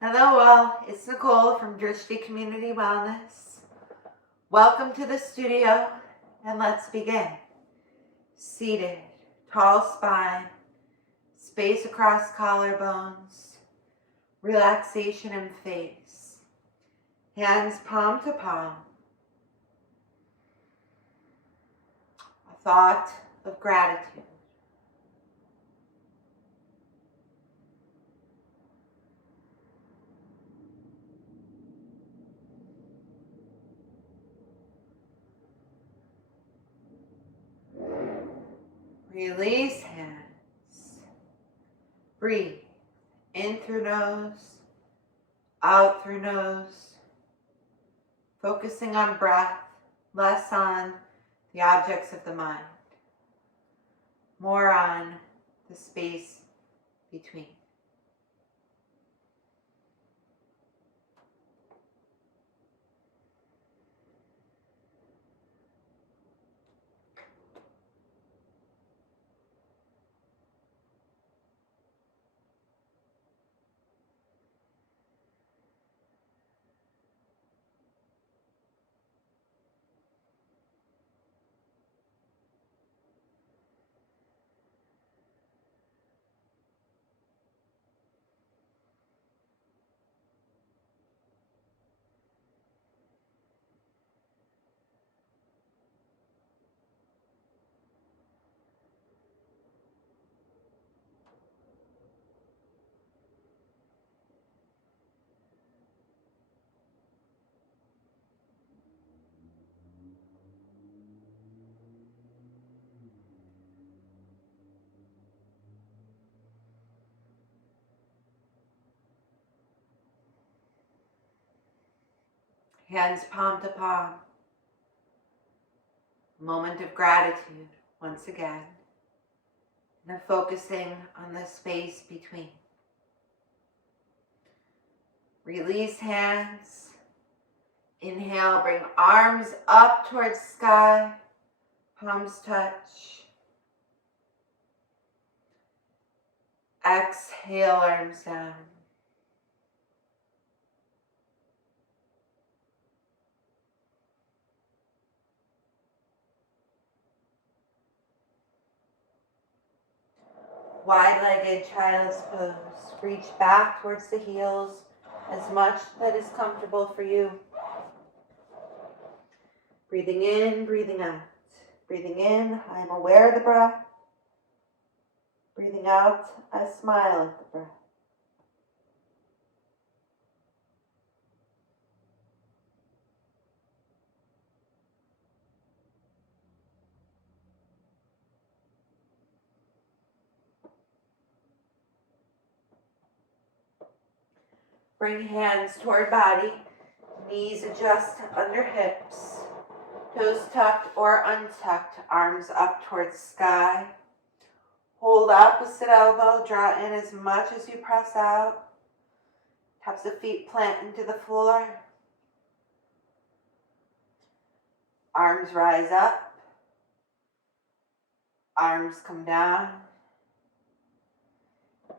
Hello all, it's Nicole from Drishti Community Wellness. Welcome to the studio and let's begin. Seated, tall spine, space across collarbones, relaxation in face, hands palm to palm. A thought of gratitude. Release hands. Breathe in through nose, out through nose. Focusing on breath, less on the objects of the mind. More on the space between. Hands palm to palm. Moment of gratitude once again. And focusing on the space between. Release hands. Inhale, bring arms up towards sky. Palms touch. Exhale, arms down. Wide-legged child's pose. Reach back towards the heels as much that is comfortable for you. Breathing in, breathing out. Breathing in, I am aware of the breath. Breathing out, I smile at the breath. Bring hands toward body, knees adjust under hips, toes tucked or untucked, arms up towards sky. Hold opposite elbow, draw in as much as you press out. Tops of feet plant into the floor. Arms rise up. Arms come down.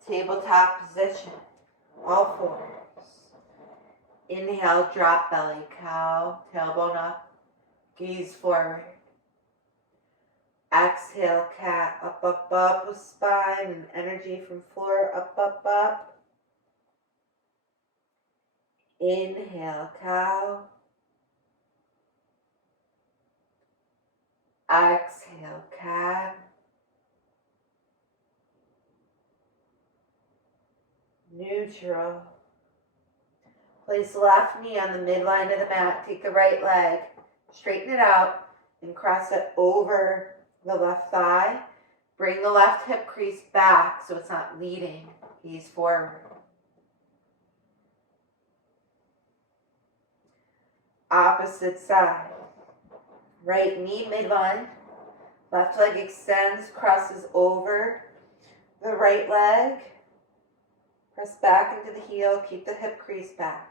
Tabletop position, all fours. Inhale, drop belly, cow, tailbone up, gaze forward. Exhale, cat, up, up, up with spine and energy from floor, up, up, up. Inhale, cow. Exhale, cat. Neutral. Place the left knee on the midline of the mat. Take the right leg, straighten it out, and cross it over the left thigh. Bring the left hip crease back so it's not leading. Gaze forward. Opposite side. Right knee midline. Left leg extends, crosses over the right leg. Press back into the heel. Keep the hip crease back.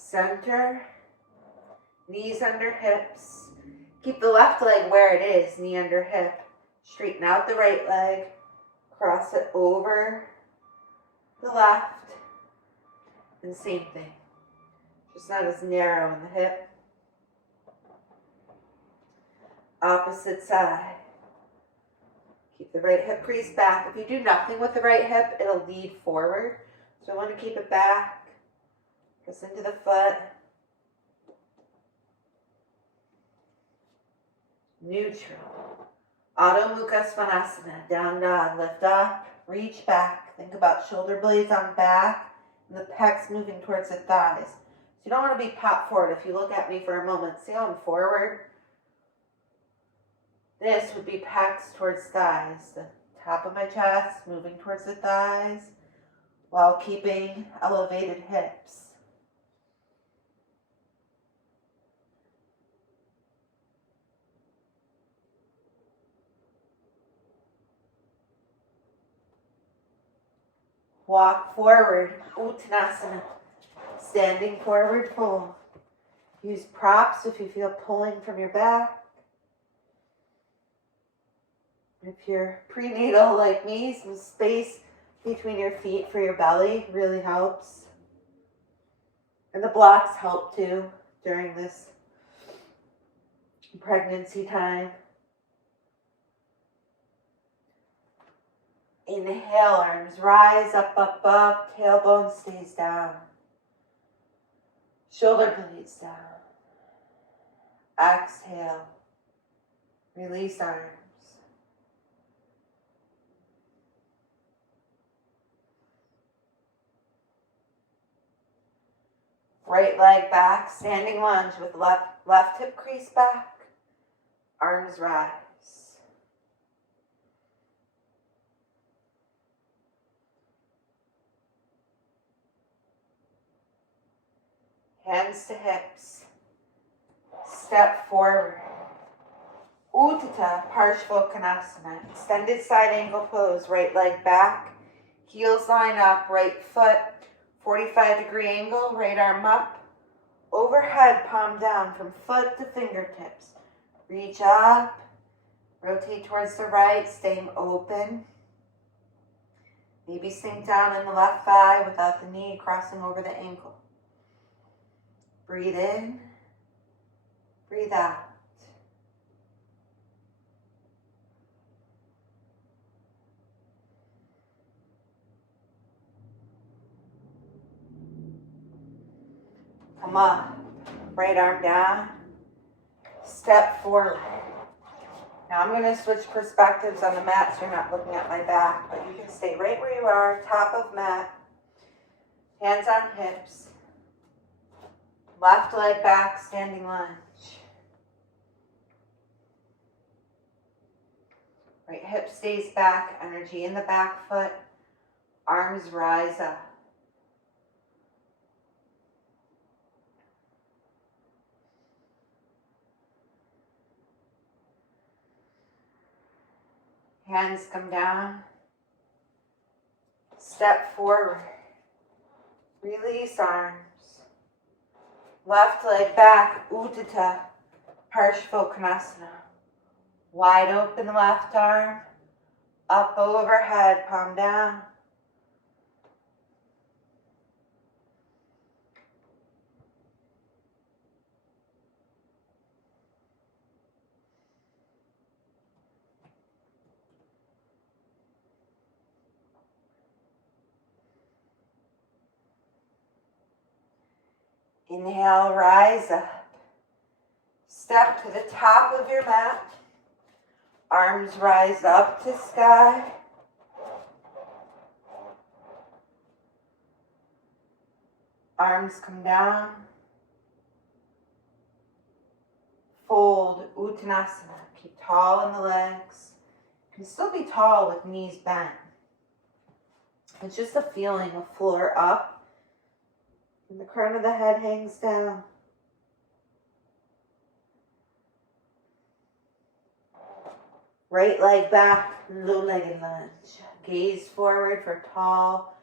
Center, knees under hips. Keep the left leg where it is, knee under hip. Straighten out the right leg, cross it over the left, and same thing, just not as narrow in the hip. Opposite side. Keep the right hip crease back. If you do nothing with the right hip, it'll lead forward. So I want to keep it back. Press into the foot. Neutral. Adho Mukha Svanasana. Down dog. Lift up. Reach back. Think about shoulder blades on back and the pecs moving towards the thighs. So you don't want to be pop forward. If you look at me for a moment, see how I'm forward? This would be pecs towards thighs. The top of my chest moving towards the thighs while keeping elevated hips. Walk forward, Uttanasana. Standing forward fold. Use props if you feel pulling from your back. If you're prenatal like me, some space between your feet for your belly really helps. And the blocks help too during this pregnancy time. Inhale, arms rise, up, up, up. Tailbone stays down. Shoulder blades down. Exhale. Release arms. Right leg back, standing lunge with left hip crease back. Arms rise. Hands to hips. Step forward. Utthita Parshvottanasana. Extended side angle pose. Right leg back. Heels line up. Right foot. 45-degree angle. Right arm up. Overhead, palm down from foot to fingertips. Reach up. Rotate towards the right. Staying open. Maybe sink down in the left thigh without the knee crossing over the ankle. Breathe in, breathe out. Come up, right arm down, step forward. Now I'm going to switch perspectives on the mat so you're not looking at my back, but you can stay right where you are, top of mat, hands on hips. Left leg back, standing lunge. Right hip stays back, energy in the back foot. Arms rise up. Hands come down. Step forward. Release arms. Left leg back, Utthita Parshvottanasana. Wide open left arm, up overhead, palm down. Inhale, rise up. Step to the top of your mat. Arms rise up to sky. Arms come down. Fold, Uttanasana. Keep tall in the legs. You can still be tall with knees bent. It's just a feeling of floor up. And the crown of the head hangs down. Right leg back, low-legged lunge. Gaze forward for tall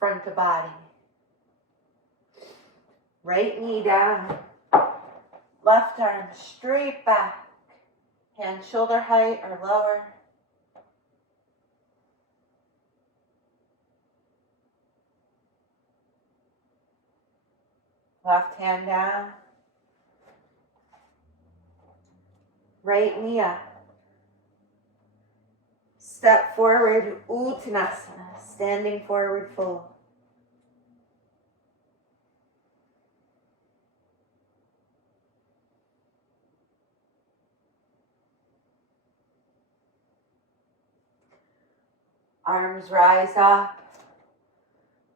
front to body. Right knee down. Left arm straight back. Hand shoulder height or lower. Left hand down. Right knee up. Step forward, Uttanasana, standing forward fold. Arms rise up,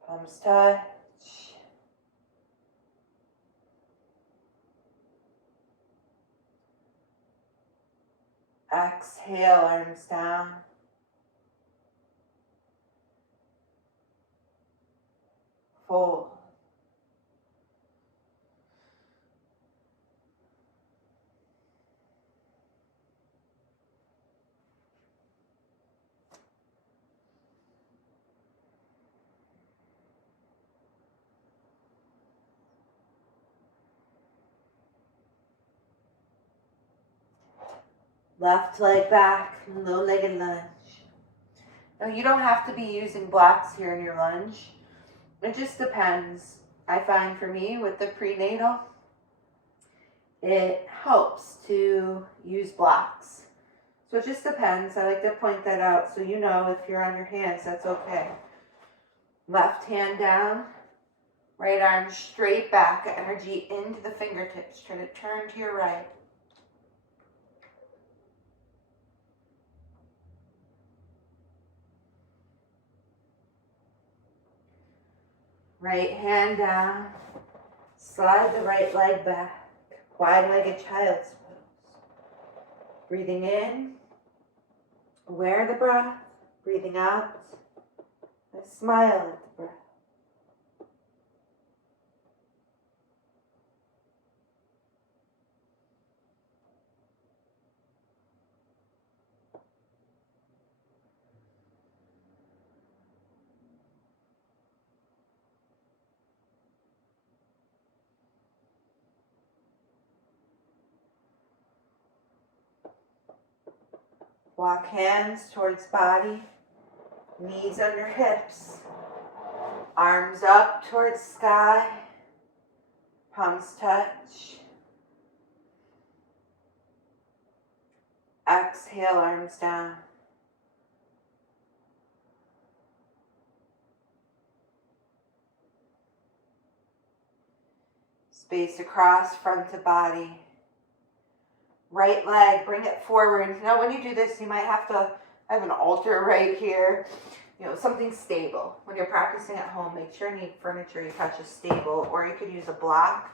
palms touch. Exhale, arms down. Fold. Left leg back, low-legged lunge. Now you don't have to be using blocks here in your lunge. It just depends. I find for me with the prenatal, it helps to use blocks. So it just depends. I like to point that out so you know if you're on your hands, that's okay. Left hand down, right arm straight back, energy into the fingertips. Try to turn to your right. Right hand down, slide the right leg back, wide-legged child's pose. Breathing in, aware of the breath. Breathing out, a smile at the breath. Walk hands towards body, knees under hips, arms up towards sky, palms touch. Exhale, arms down. Space across front to body. Right leg, bring it forward. Now when you do this, you might have to, I have an altar right here, something stable. When you're practicing at home, make sure any furniture you touch is stable, or you could use a block.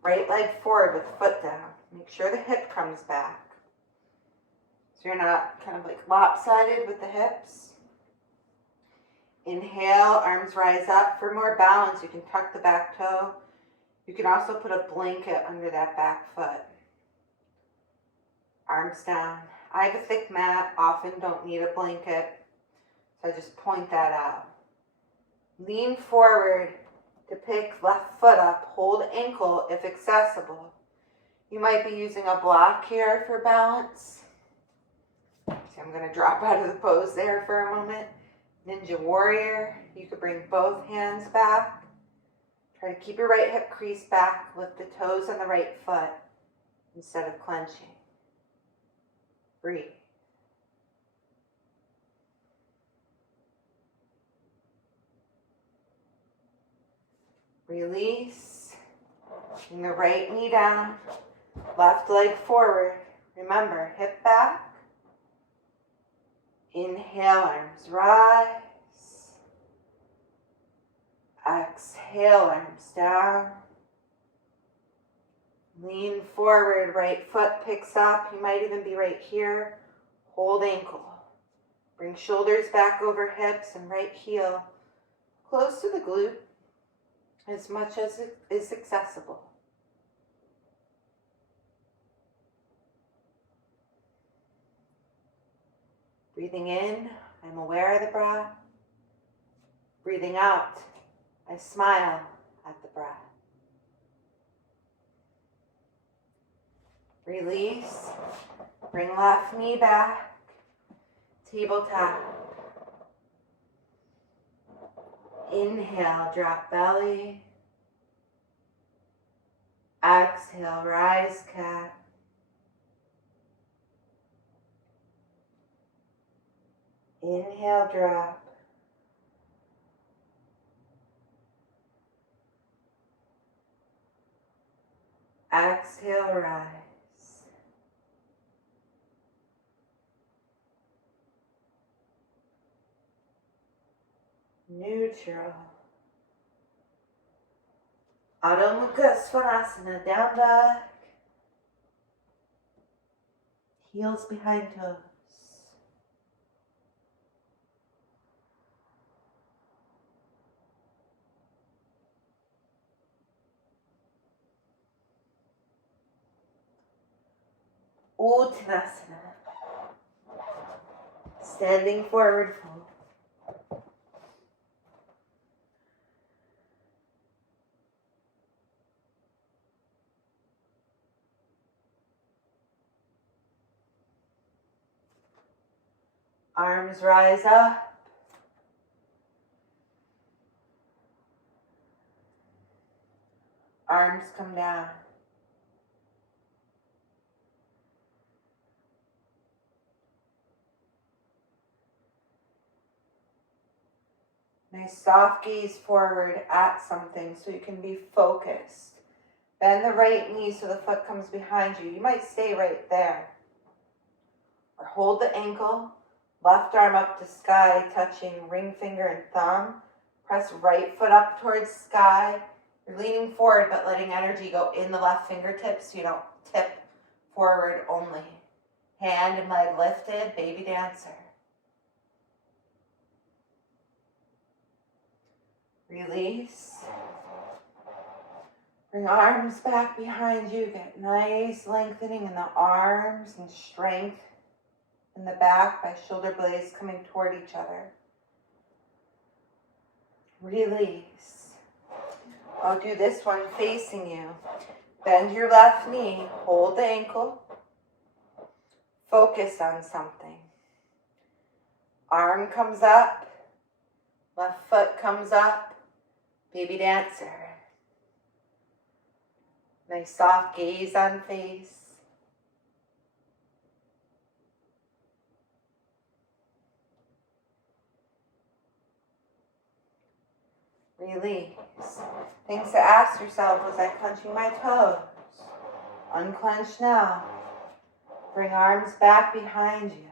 Right leg forward with foot down. Make sure the hip comes back. So you're not kind of like lopsided with the hips. Inhale, arms rise up. For more balance, you can tuck the back toe. You can also put a blanket under that back foot. Arms down. I have a thick mat, often don't need a blanket, so I just point that out. Lean forward to pick left foot up, hold ankle if accessible. You might be using a block here for balance. So I'm going to drop out of the pose there for a moment. Ninja warrior, you could bring both hands back. Try to keep your right hip crease back, lift the toes on the right foot instead of clenching. Breathe. Release. Bring the right knee down, left leg forward. Remember, hip back. Inhale, arms rise. Exhale, arms down. Lean forward, right foot picks up. You might even be right here. Hold ankle. Bring shoulders back over hips and right heel close to the glute as much as it is accessible. Breathing in, I'm aware of the breath. Breathing out, I smile at the breath. Release, bring left knee back, tabletop. Inhale, drop belly. Exhale, rise cat. Inhale, drop. Exhale, rise. Neutral. Adho Mukha Svanasana, down dog. Heels behind toes. Uttanasana. Standing forward fold. Arms rise up. Arms come down. Nice soft gaze forward at something so you can be focused. Bend the right knee so the foot comes behind you. You might stay right there. Or hold the ankle, left arm up to sky, touching ring finger and thumb. Press right foot up towards sky. You're leaning forward but letting energy go in the left fingertips so you don't tip forward only. Hand and leg lifted, baby dancer. Release. Bring arms back behind you. Get nice lengthening in the arms and strength in the back by shoulder blades coming toward each other. Release. I'll do this one facing you. Bend your left knee. Hold the ankle. Focus on something. Arm comes up. Left foot comes up. Baby dancer. Nice soft gaze on face. Release. Things to ask yourself, was I clenching my toes? Unclench now. Bring arms back behind you.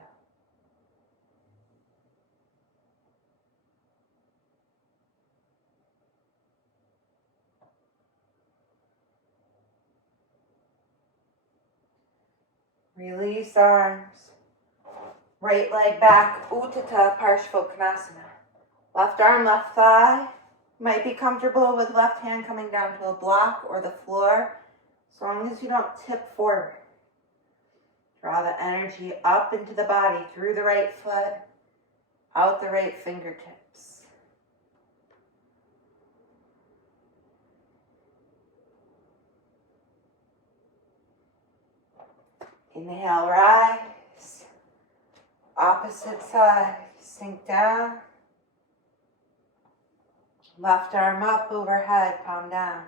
Release arms. Right leg back, Utthita Parshvottanasana. Left arm, left thigh. Might be comfortable with left hand coming down to a block or the floor, as long as you don't tip forward. Draw the energy up into the body through the right foot, out the right fingertips. Inhale, rise. Opposite side, sink down. Left arm up overhead, palm down.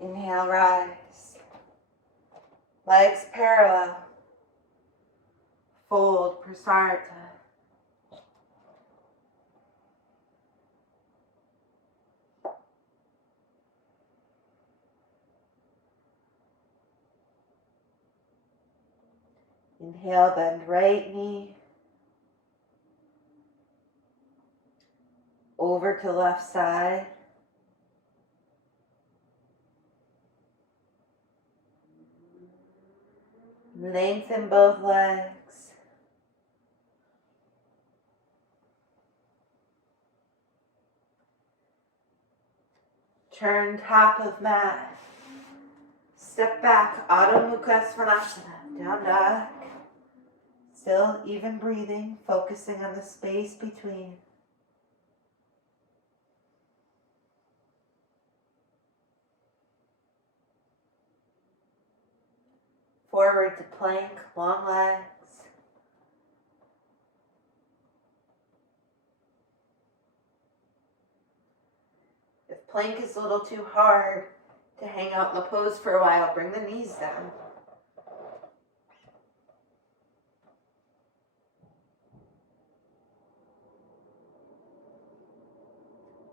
Inhale, rise. Legs parallel. Fold, Prasarita. Inhale, bend right knee. Over to left side. Lengthen both legs. Turn top of mat. Step back, Adho Mukha Svanasana, down dog. Still even breathing, focusing on the space between. Forward to plank, long legs. If plank is a little too hard to hang out in the pose for a while, bring the knees down.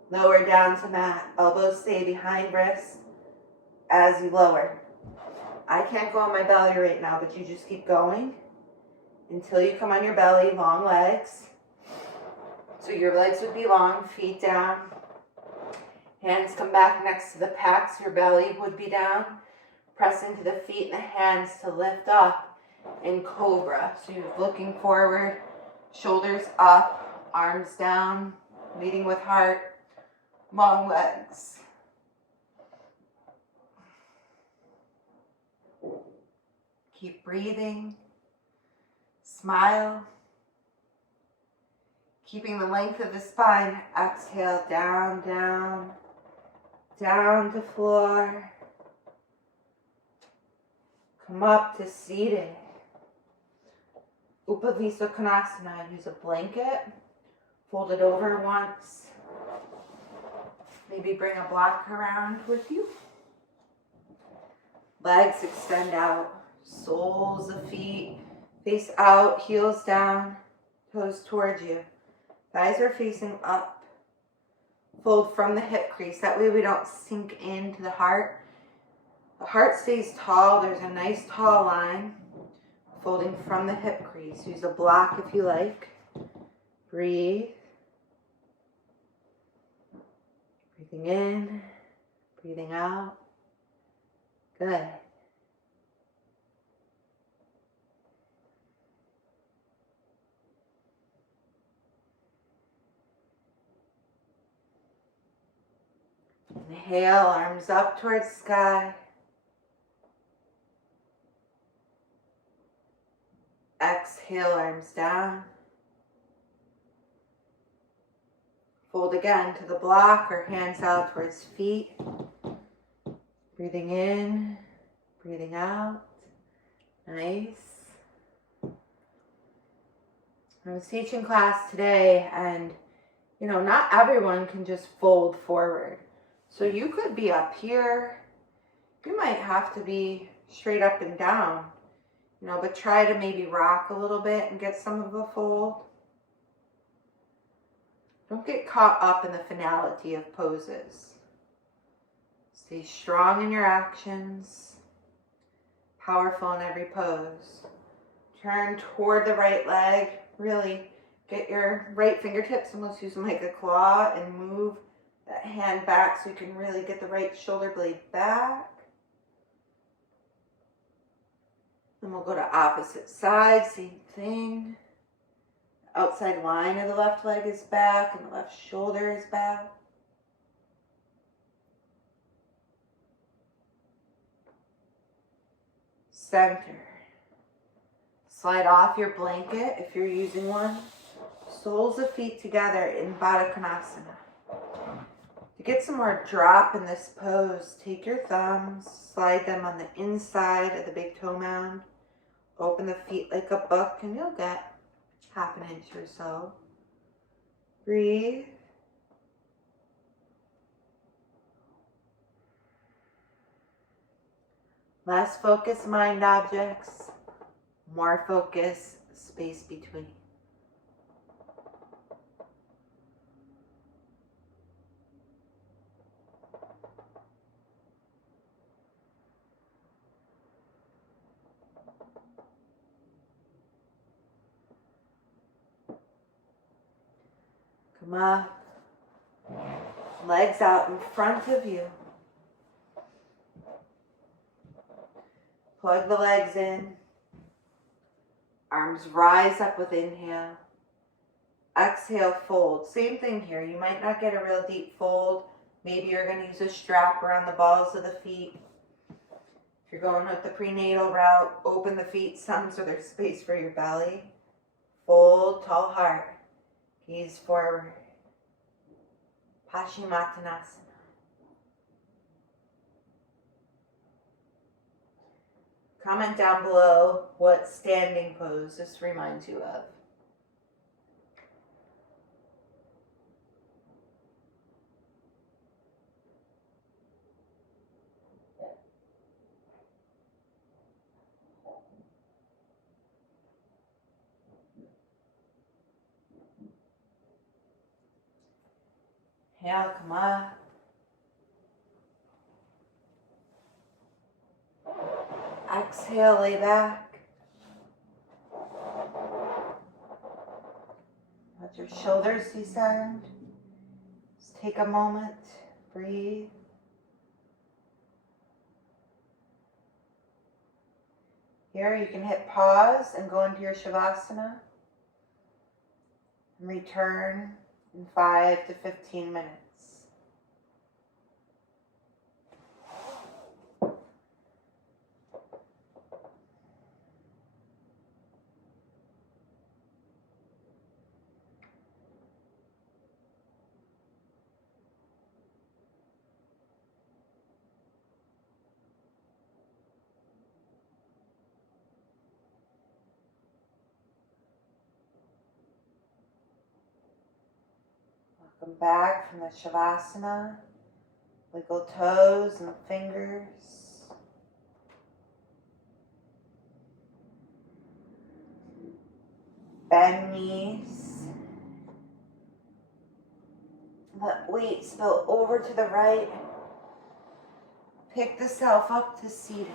Lower down to mat. Elbows stay behind wrists as you lower. I can't go on my belly right now, but you just keep going until you come on your belly, long legs. So your legs would be long, feet down. Hands come back next to the pecs, your belly would be down. Press into the feet and the hands to lift up in cobra. So you're looking forward, shoulders up, arms down, leading with heart. Long legs. Keep breathing. Smile. Keeping the length of the spine. Exhale, down, down, down to floor. Come up to seated. Upavisa Konasana. Use a blanket. Fold it over once. Maybe bring a block around with you. Legs extend out. Soles of feet face out, heels down, toes towards you. Thighs are facing up. Fold from the hip crease. That way we don't sink into the heart. The heart stays tall. There's a nice tall line. Folding from the hip crease. Use a block if you like. Breathe. Breathing in, breathing out. Good. Inhale, arms up towards sky. Exhale, arms down. Fold again to the block or hands out towards feet. Breathing in, breathing out. Nice. I was teaching class today and, not everyone can just fold forward. So you could be up here. You might have to be straight up and down, but try to maybe rock a little bit and get some of a fold. Don't get caught up in the finality of poses. Stay strong in your actions. Powerful in every pose. Turn toward the right leg. Really get your right fingertips, almost use them like a claw, and move that hand back so you can really get the right shoulder blade back. Then we'll go to opposite side, same thing. Outside line of the left leg is back and the left shoulder is back. Center. Slide off your blanket if you're using one. Soles of feet together in Baddha Konasana. To get some more drop in this pose, take your thumbs, slide them on the inside of the big toe mound. Open the feet like a book and you'll get half an inch or so. Breathe. Less focus, mind objects. More focus, space between. Come up. Legs out in front of you. Plug the legs in. Arms rise up with inhale. Exhale, fold. Same thing here. You might not get a real deep fold. Maybe you're going to use a strap around the balls of the feet. If you're going with the prenatal route, open the feet some so there's space for your belly. Fold, tall heart. Gaze forward. Paschimottanasana. Comment down below what standing pose this reminds you of. Inhale, come up. Exhale, lay back. Let your shoulders descend. Just take a moment, breathe. Here you can hit pause and go into your Shavasana and return in 5 to 15 minutes. Welcome back from the Shavasana. Wiggle toes and fingers. Bend knees. Let weight spill over to the right. Pick the self up to seated.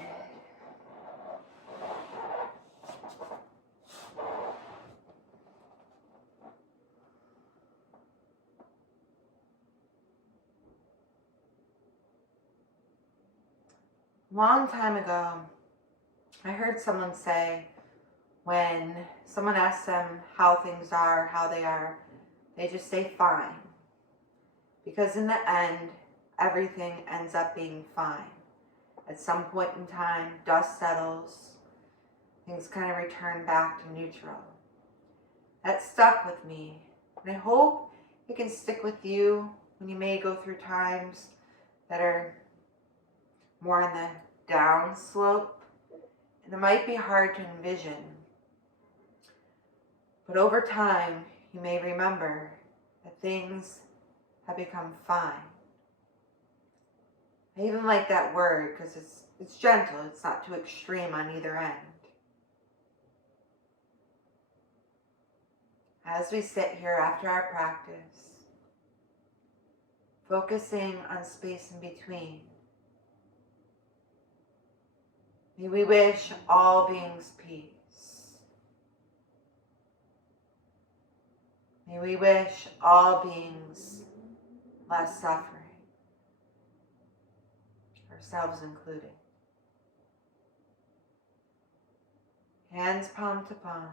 Long time ago, I heard someone say when someone asks them how things are, how they are, they just say fine. Because in the end, everything ends up being fine. At some point in time, dust settles, things kind of return back to neutral. That stuck with me, and I hope it can stick with you when you may go through times that are more on the down slope, and it might be hard to envision. But over time, you may remember that things have become fine. I even like that word because it's gentle, it's not too extreme on either end. As we sit here after our practice, focusing on space in between, may we wish all beings peace. May we wish all beings less suffering, ourselves included. Hands palm to palm.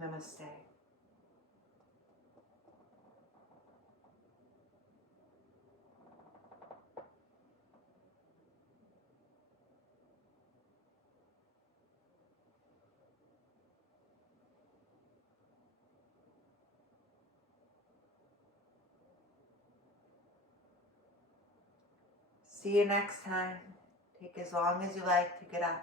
Namaste. See you next time. Take as long as you like to get up.